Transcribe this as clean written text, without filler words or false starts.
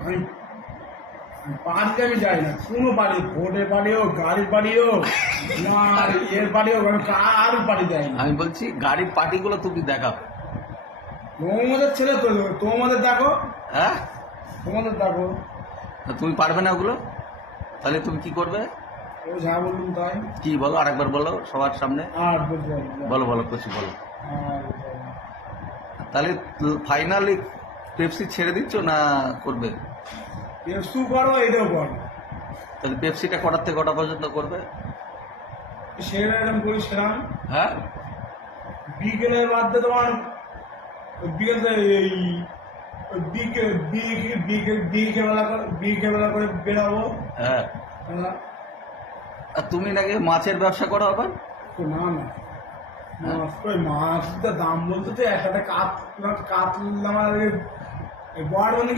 আমি পার্কে আমি যাই না, কোনো পার্টি, ভোটের পার্টি হোক, গাড়ির পার্টি হোক, না এর পার্টি হোক, আমি কারোর পার্টি যাই না। আমি বলছি গাড়ির পার্টিগুলো তুমি দেখাও। তোমাদের ছেলে তো, তোমাদের দেখো, হ্যাঁ, তোমাদের দেখো, তা তুমি পারবে না ওগুলো? তাহলে তুমি কি করবে? ও যা বলুন তাই। কি বলো, আরেকবার বলো সবার সামনে। আর বলতে পারবো না। বলো বলো, কিছু বলো। আর বলতে পারবো না। তাহলে ফাইনালি পেপসি ছেড়ে দিচ্ছ না করবে? পেপসু করো, এটাও করো, তাহলে পেপসিটা কটার থেকে কটা পর্যন্ত করবে? সেরা এরকম করি সেরাম। হ্যাঁ, বিকেলের মধ্যে তোমার বিকেল এই বিকেলবেলা করে বেরাবো। হ্যাঁ। আর তুমি নাকি মাছের ব্যবসা করো আবার? না না, মাছ কই, মাছটা দাম বলতে তো একটা কাতলা, আমার বড়